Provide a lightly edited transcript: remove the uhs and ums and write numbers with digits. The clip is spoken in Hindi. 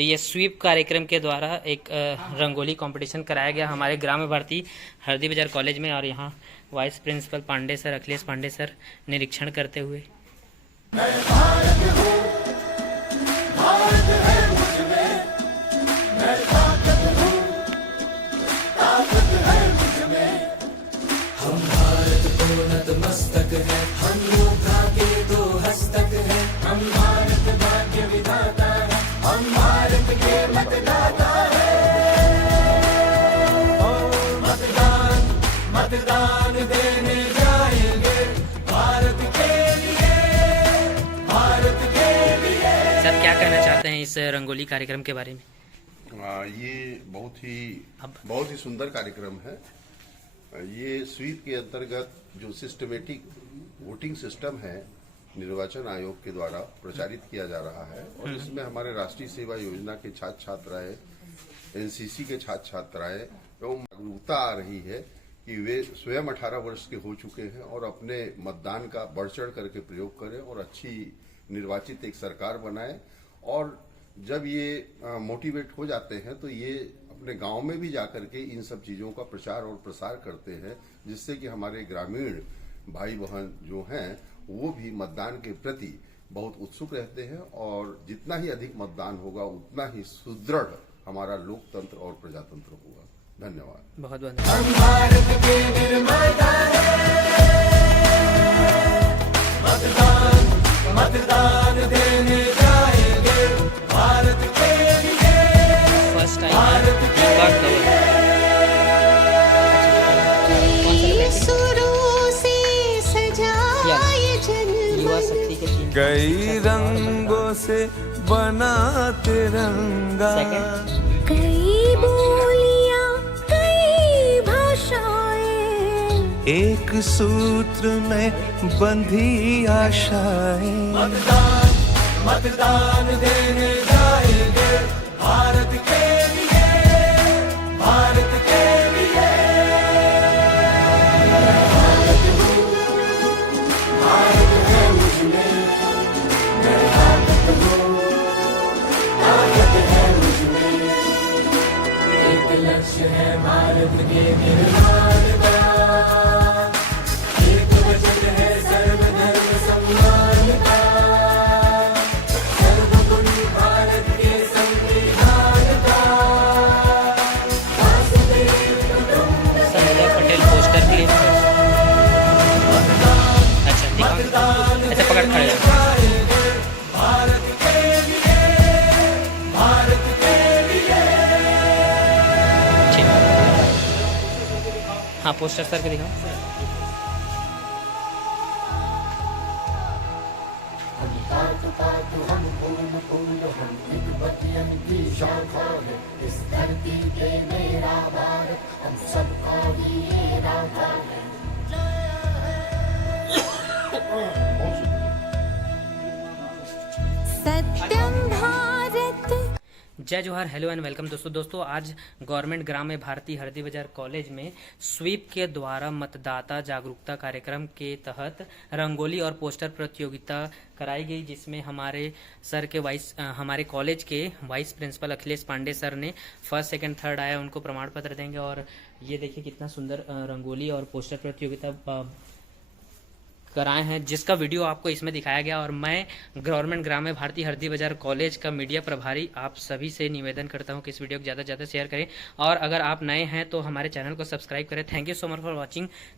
तो ये स्वीप कार्यक्रम के द्वारा एक रंगोली कंपटीशन कराया गया हमारे ग्राम भारती हरदी बाजार कॉलेज में। और यहाँ vice principal Pandey sir, Akhilesh Pandey sir निरीक्षण करते हुए। मस्तक है हम योद्धा के दो हस्तक है, हम भारत भाग्य विधाता है, हम भारत के मतदाता है। मतदान मतदान देने जाएंगे भारत के लिए, भारत के लिए। सर क्या कहना चाहते हैं इस रंगोली कार्यक्रम के बारे में? ये बहुत ही सुंदर कार्यक्रम है। ये स्वीप के अंतर्गत जो सिस्टमेटिक वोटिंग सिस्टम है निर्वाचन आयोग के द्वारा प्रचारित किया जा रहा है, और इसमें हमारे राष्ट्रीय सेवा योजना के छात्र छात्राएं, एनसीसी के छात्र छात्राएं एवं जागरूकता आ रही है कि वे स्वयं 18 वर्ष के हो चुके हैं और अपने मतदान का बढ़ चढ़ करके प्रयोग करें और अच्छी निर्वाचित एक सरकार बनाएं। और जब ये मोटिवेट हो जाते हैं तो ये अपने गांव में भी जाकर के इन सब चीजों का प्रचार और प्रसार करते हैं, जिससे कि हमारे ग्रामीण भाई बहन जो हैं वो भी मतदान के प्रति बहुत उत्सुक रहते हैं, और जितना ही अधिक मतदान होगा उतना ही सुदृढ़ हमारा लोकतंत्र और प्रजातंत्र होगा। धन्यवाद। बहुत बहुत हम भारत के निर्माता हैं। मतदान मतदान देने जाएंगे भारत के लिए, फर्स्ट टाइम युवा शक्ति के टीम कई रंगों से बना तिरंगा, कई बोलियां कई भाषाएं, एक सूत्र में बंधी आशाएं। मतदान मतदान देने जाएंगे भारत के लिए, भारत के लिए। भारत है मुझमें, मैं ताकत हूँ, ताकत है मुझमें। एक लक्ष्य है भारत के निर्माण का, एक वचन है सर्वधर्म सम्मान का, सर्वगुण भारत के संविधान का। वासुदेव कुटुंब संध्या पटेल पोस्टर क्लिक। अच्छा दिखाओ, ऐसे पकड़ खड़े रहो। भारत के लिए, भारत के लिए। ठीक। हाँ पोस्टर सर के दिखाओ। हम फूल फूल हम एक बतियन की शाखा है, इस धरती पे मेरा भारत हम सबका ही ये राधा है। सत्यम भारत। जय जोहार, हेलो एंड वेलकम दोस्तों आज गवर्नमेंट ग्राम भारती हरदी बाजार कॉलेज में स्वीप के द्वारा मतदाता जागरूकता कार्यक्रम के तहत रंगोली और पोस्टर प्रतियोगिता कराई गई, जिसमें हमारे कॉलेज के vice principal Akhilesh Pandey sir ने फर्स्ट सेकंड थर्ड आया उनको प्रमाण पत्र देंगे। और ये देखिए कितना सुंदर रंगोली और पोस्टर प्रतियोगिता कराए हैं, जिसका वीडियो आपको इसमें दिखाया गया। और मैं गवर्नमेंट ग्राम भारती हरदी बाजार कॉलेज का मीडिया प्रभारी आप सभी से निवेदन करता हूं कि इस वीडियो को ज़्यादा से ज़्यादा शेयर करें, और अगर आप नए हैं तो हमारे चैनल को सब्सक्राइब करें। Thank you so much for watching.